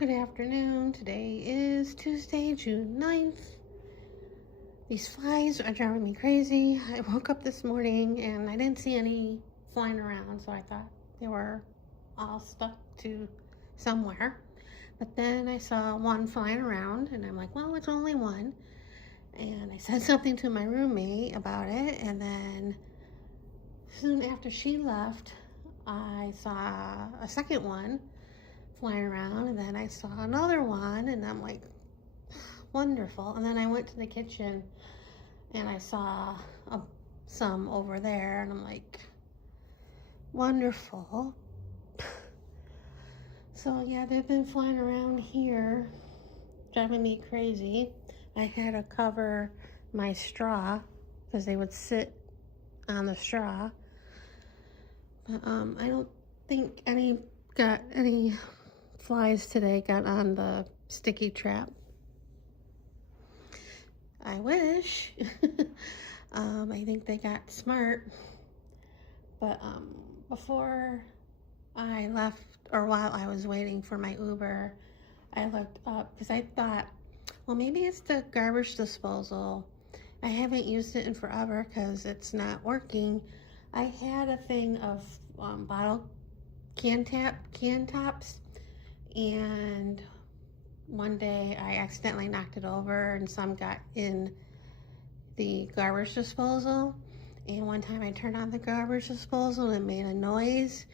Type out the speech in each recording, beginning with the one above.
Good afternoon. Today is Tuesday, June 9th. These flies are driving me crazy. I woke up this morning and I didn't see any flying around, so I thought they were all stuck to somewhere. But then I saw one flying around and I'm like, well, it's only one. And I said something to my roommate about it, and then soon after she left, I saw a second one flying around, and then I saw another one, and I'm like, wonderful. And then I went to the kitchen and I saw some over there, and I'm like, wonderful. So yeah, they've been flying around here, driving me crazy. I had to cover my straw because they would sit on the straw. But I don't think any flies today got on the sticky trap. I wish. I think they got smart. But before I left, or while I was waiting for my Uber, I looked up because I thought, well, maybe it's the garbage disposal. I haven't used it in forever because it's not working. I had a thing of bottle can tops, and one day I accidentally knocked it over and some got in the garbage disposal. And one time I turned on the garbage disposal and it made a noise.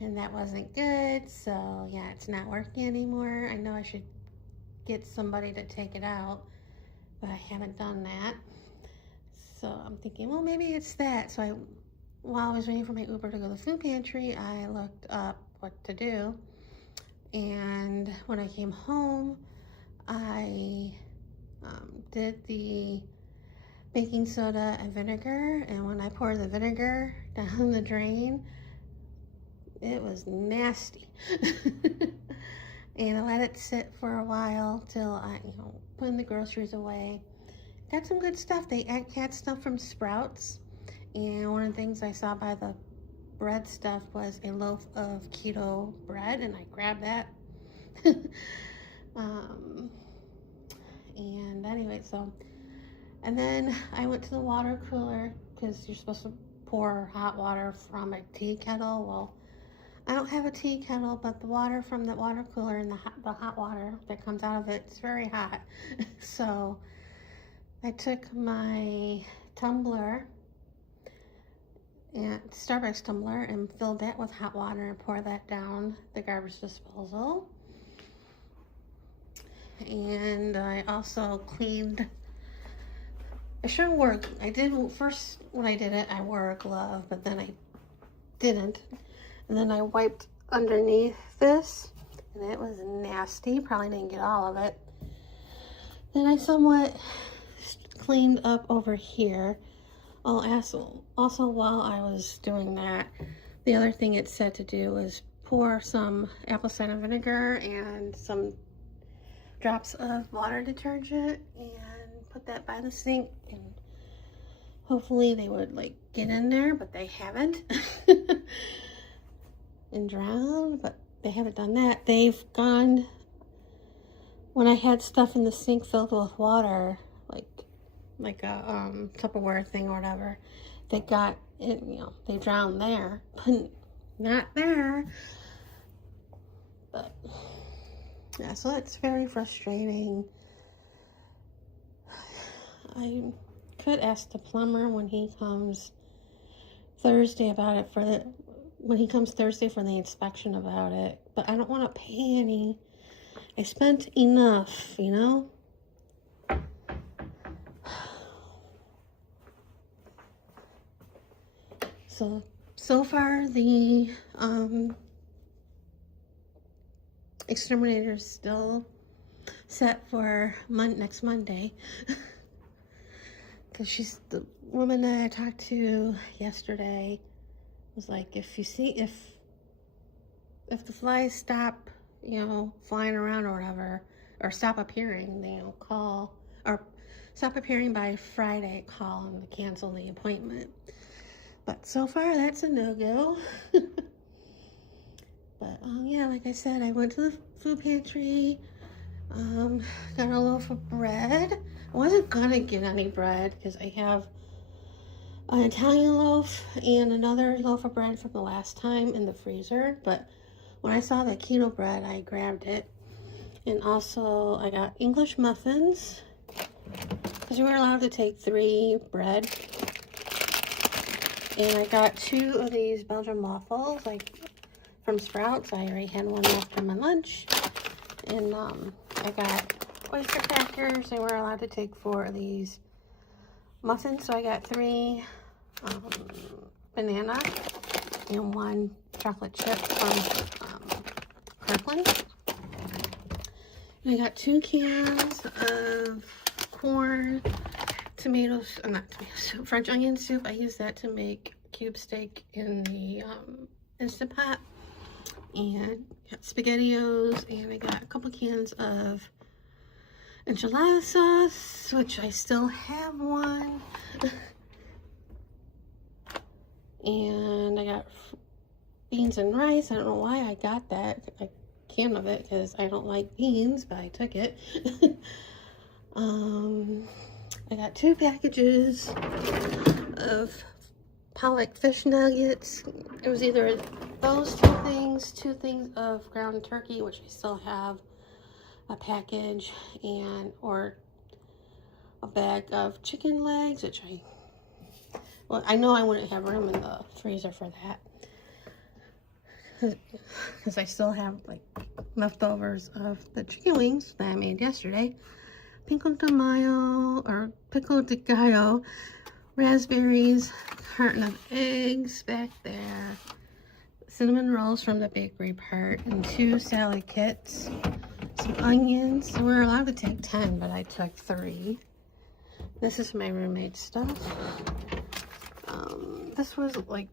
And that wasn't good. So yeah, it's not working anymore. I know I should get somebody to take it out, but I haven't done that. So I'm thinking, well, maybe it's that. So while I was waiting for my Uber to go to the food pantry, I looked up what to do. And when I came home, I did the baking soda and vinegar. And when I poured the vinegar down the drain, it was nasty. And I let it sit for a while till I, put in the groceries away. Got some good stuff. They had stuff from Sprouts. And one of the things I saw by the bread stuff was a loaf of keto bread, and I grabbed that. And anyway, and then I went to the water cooler because you're supposed to pour hot water from a tea kettle. Well, I don't have a tea kettle, but the water from the water cooler and the hot water that comes out of it is very hot. So I took my tumbler, and Starbucks tumbler, and filled that with hot water and poured that down the garbage disposal. And I also cleaned. I did first when I did it. I wore a glove, but then I didn't. And then I wiped underneath this, and it was nasty. Probably didn't get all of it. Then I somewhat cleaned up over here. Also, while I was doing that, the other thing it said to do was pour some apple cider vinegar and some drops of water detergent and put that by the sink, and hopefully they would get in there, but they haven't. And drown, but they haven't done that. They've gone, when I had stuff in the sink filled with water, like a Tupperware thing or whatever, they got it, they drowned there, but not there. But yeah, so it's very frustrating. I could ask the plumber when he comes Thursday about it, when he comes Thursday for the inspection about it, but I don't want to pay any. I spent enough, So far the exterminator's still set for next Monday. Because she's the woman that I talked to yesterday was like, if the flies stop, flying around or whatever, or stop appearing, call, or stop appearing by Friday, call and cancel the appointment. But so far, that's a no-go. But yeah, like I said, I went to the food pantry, got a loaf of bread. I wasn't gonna get any bread because I have an Italian loaf and another loaf of bread from the last time in the freezer, but when I saw that keto bread, I grabbed it. And also I got English muffins because we were allowed to take 3 bread. And I got 2 of these Belgian waffles, like from Sprouts. I already had one after my lunch. And I got oyster crackers. They were allowed to take 4 of these muffins, so I got 3 banana and 1 chocolate chip from Kirkland. And I got 2 cans of corn, tomatoes, not tomato soup, French onion soup. I use that to make cube steak in the Instant Pot. And got SpaghettiOs, and I got a couple cans of enchilada sauce, which I still have one. And I got beans and rice. I don't know why I got that, a can of it, because I don't like beans, but I took it. I got 2 packages of Pollock fish nuggets. It was either those 2 things of ground turkey, which I still have a package, and or a bag of chicken legs, which I know I wouldn't have room in the freezer for that, because I still have like leftovers of the chicken wings that I made yesterday. Pico de mayo, or pico de gallo, raspberries, carton of eggs back there, cinnamon rolls from the bakery part, and 2 salad kits, some onions. So we're allowed to take 10, but I took 3. This is my roommate's stuff. This was like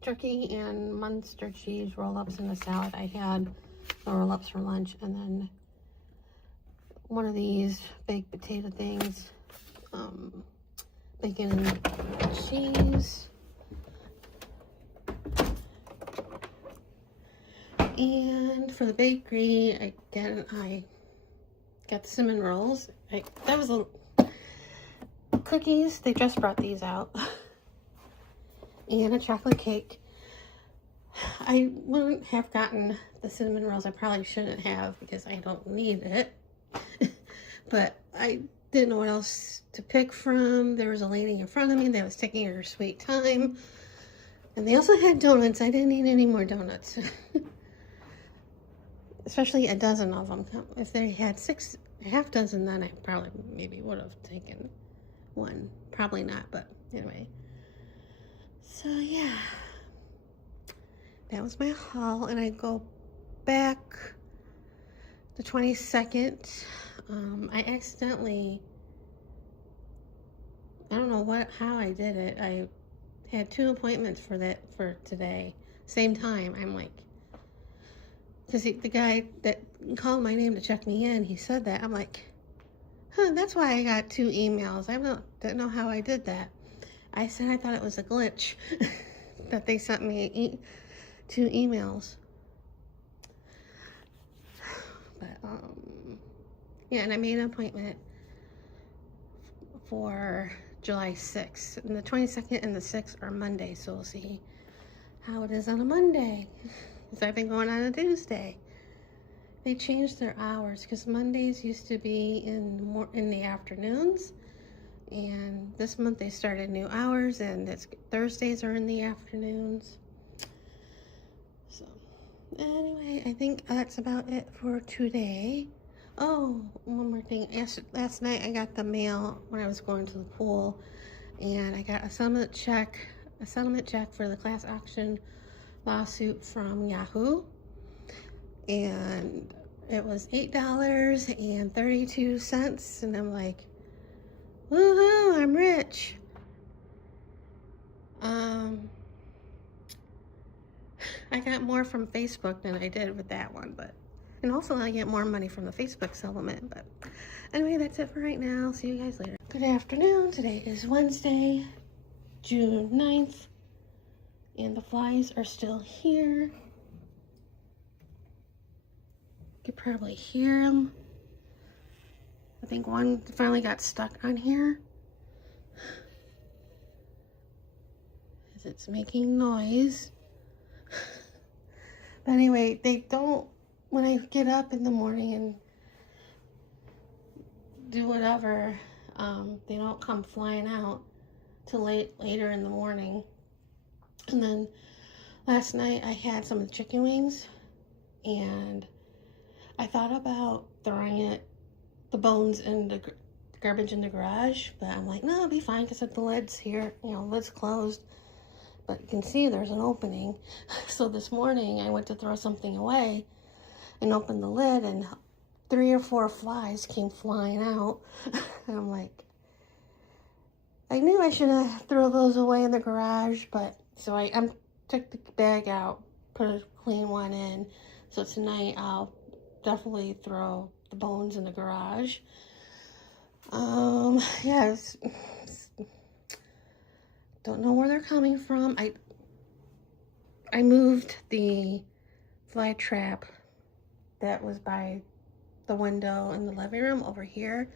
turkey and Munster cheese roll-ups in a salad. I had the roll-ups for lunch, and then one of these baked potato things, bacon and cheese. And for the bakery, again, I got the cinnamon rolls. That was cookies. They just brought these out. And a chocolate cake. I wouldn't have gotten the cinnamon rolls. I probably shouldn't have, because I don't need it. But I didn't know what else to pick from. There was a lady in front of me that was taking her sweet time. And they also had donuts. I didn't need any more donuts. Especially a dozen of them. If they had a half dozen, then I probably maybe would have taken one. Probably not, but anyway. So yeah, that was my haul, and I go back the 22nd. I accidentally, I don't know how I did it. I had 2 appointments for today, same time. I'm like, because the guy that called my name to check me in, he said that. I'm like, huh, that's why I got 2 emails. I didn't know how I did that. I said I thought it was a glitch that they sent me 2 emails. But yeah, and I made an appointment for July 6th. And the 22nd and the 6th are Monday, so we'll see how it is on a Monday. Because I've been going on a Tuesday. They changed their hours, because Mondays used to be in the afternoons. And this month they started new hours, and Thursdays are in the afternoons. So anyway, I think that's about it for today. Oh, one more thing. Last night I got the mail when I was going to the pool, and I got a settlement check for the class action lawsuit from Yahoo, and it was $8.32, and I'm like, woohoo, I'm rich. I got more from Facebook than I did with that one, and also I get more money from the Facebook settlement. But anyway, that's it for right now. See you guys later. Good afternoon. Today is Wednesday, June 9th, and the flies are still here. You can probably hear them. I think one finally got stuck on here. As it's making noise. But anyway, they don't, when I get up in the morning and do whatever, they don't come flying out till later in the morning. And then last night I had some of the chicken wings, and I thought about throwing the bones in the garbage in the garage, but I'm like, no, it'll be fine because the lid's here, you know, lid's closed. But you can see there's an opening. So this morning I went to throw something away and opened the lid, and 3 or 4 flies came flying out. And I'm like, I knew I should have thrown those away in the garage, but so I took the bag out, put a clean one in. So tonight I'll definitely throw the bones in the garage. Yeah, don't know where they're coming from. I moved the fly trap that was by the window in the living room over here,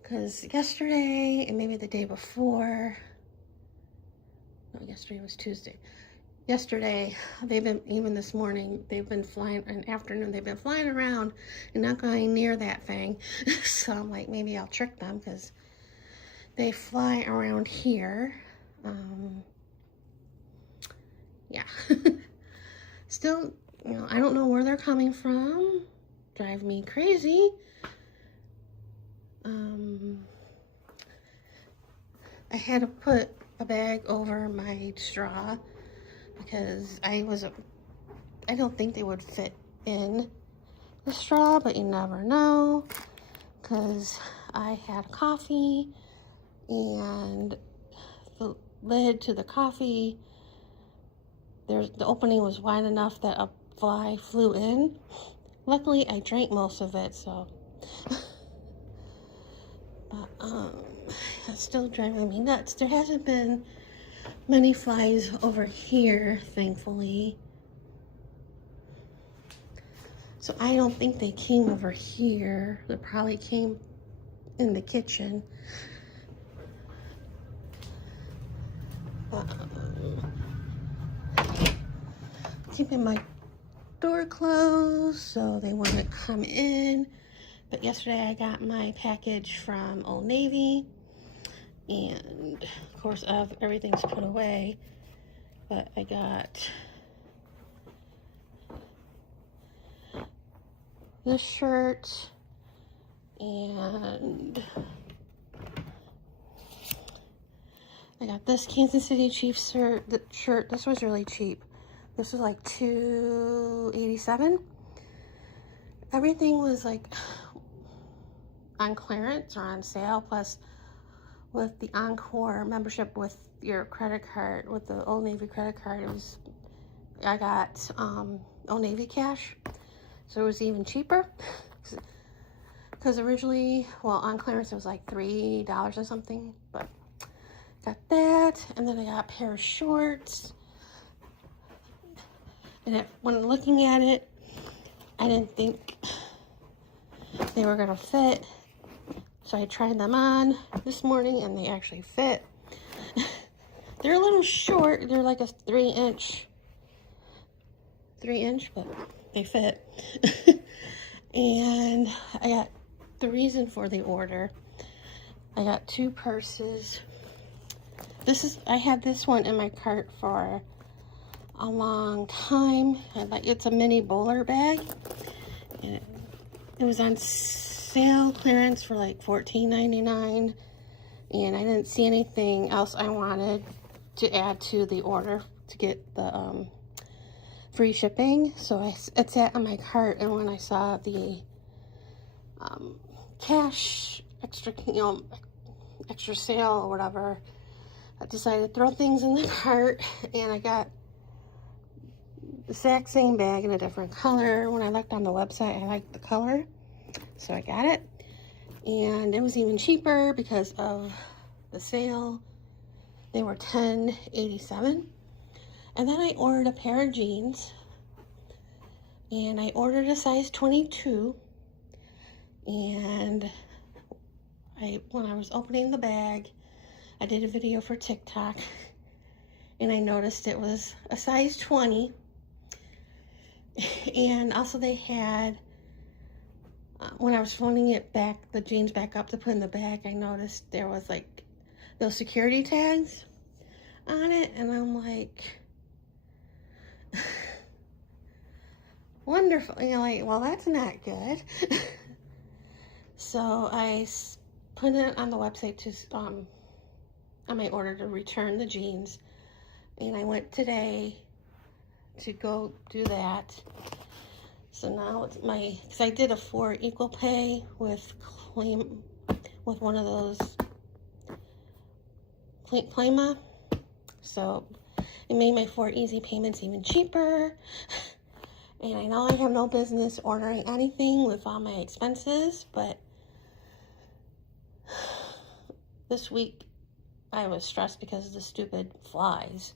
because yesterday and maybe the day before, no, yesterday was Tuesday. Yesterday, they've been, even this morning, they've been flying, in the afternoon, they've been flying around and not going near that thing. So I'm like, maybe I'll trick them because they fly around here. Yeah. Still, you know, I don't know where they're coming from. Drive me crazy. I had to put a bag over my straw because I don't think they would fit in the straw, but you never know, because I had coffee and the lid to the coffee, the opening was wide enough that a fly flew in. Luckily I drank most of it, so but it's still driving me nuts. There hasn't been many flies over here, thankfully. So I don't think they came over here. They probably came in the kitchen. But, keeping my door closed so they wouldn't come in. But yesterday I got my package from Old Navy, and of course everything's put away, but I got this shirt and I got this Kansas City Chiefs shirt. This was really cheap. This was like $2.87. Everything was like on clearance or on sale, plus with the Encore membership with your credit card, with the Old Navy credit card, I got Old Navy cash, so it was even cheaper. Because originally, well, on clearance it was like $3 or something, but got that, and then I got a pair of shorts. And when looking at it, I didn't think they were gonna fit, so I tried them on this morning and they actually fit. They're a little short. They're like a 3-inch, but they fit. And I got the reason for the order. I got 2 purses. I had this one in my cart for a long time. It's a mini bowler bag, and it was on sale clearance for like $14.99, and I didn't see anything else I wanted to add to the order to get the free shipping, so it sat on my cart. And when I saw the cash extra sale or whatever, I decided to throw things in the cart, and I got the exact same bag in a different color. When I looked on the website, I liked the color, so I got it. And it was even cheaper because of the sale. They were $10.87. And then I ordered a pair of jeans And I ordered a size 22. And when I was opening the bag, I did a video for TikTok. And I noticed it was a size 20. And also they had, when I was folding it back, the jeans back up to put in the bag, I noticed there was like those security tags on it. And I'm like, wonderful. You know, like, well, that's not good. So I put it on the website to, on my order to return the jeans. And I went today to go do that. So now it's because I did a 4 equal pay with one of those Claima. So it made my 4 easy payments even cheaper. And I know I have no business ordering anything with all my expenses, but this week I was stressed because of the stupid flies.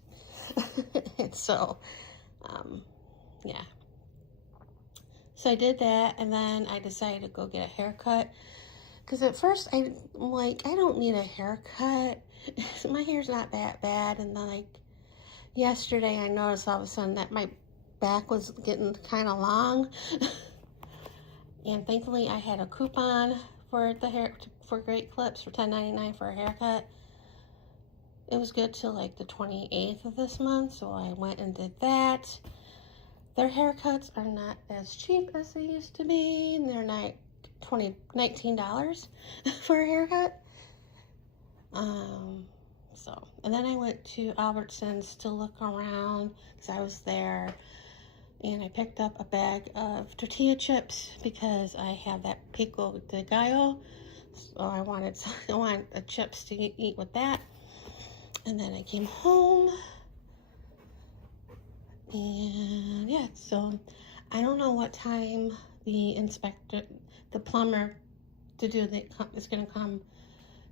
And so, yeah. So I did that, and then I decided to go get a haircut. Because at first I'm like, I don't need a haircut. My hair's not that bad. And then like yesterday I noticed all of a sudden that my back was getting kind of long. And thankfully I had a coupon for Great Clips for $10.99 for a haircut. It was good till like the 28th of this month, so I went and did that. Their haircuts are not as cheap as they used to be, and they're like $19 for a haircut. And then I went to Albertsons to look around because I was there, and I picked up a bag of tortilla chips because I have that pico de gallo, so I wanted chips to eat with that. And then I came home, and yeah, so I don't know what time the plumber is going to come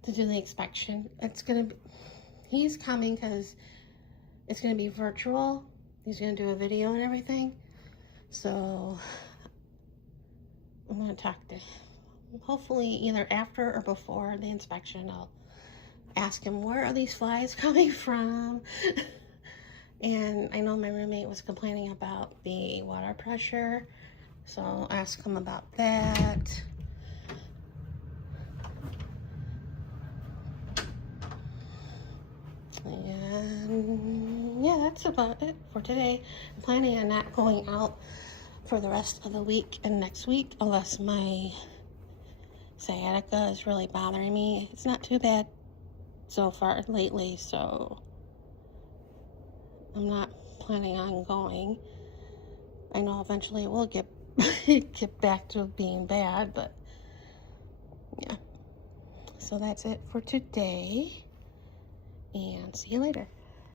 to do the inspection. He's coming because it's going to be virtual. He's going to do a video and everything. So I'm going to talk to him. Hopefully either after or before the inspection, I'll ask him, where are these flies coming from? And I know my roommate was complaining about the water pressure, so I'll ask him about that. And yeah, that's about it for today. I'm planning on not going out for the rest of the week and next week unless my sciatica is really bothering me. It's not too bad so far lately, so I'm not planning on going. I know eventually it will get back to being bad, but yeah. So that's it for today, and see you later.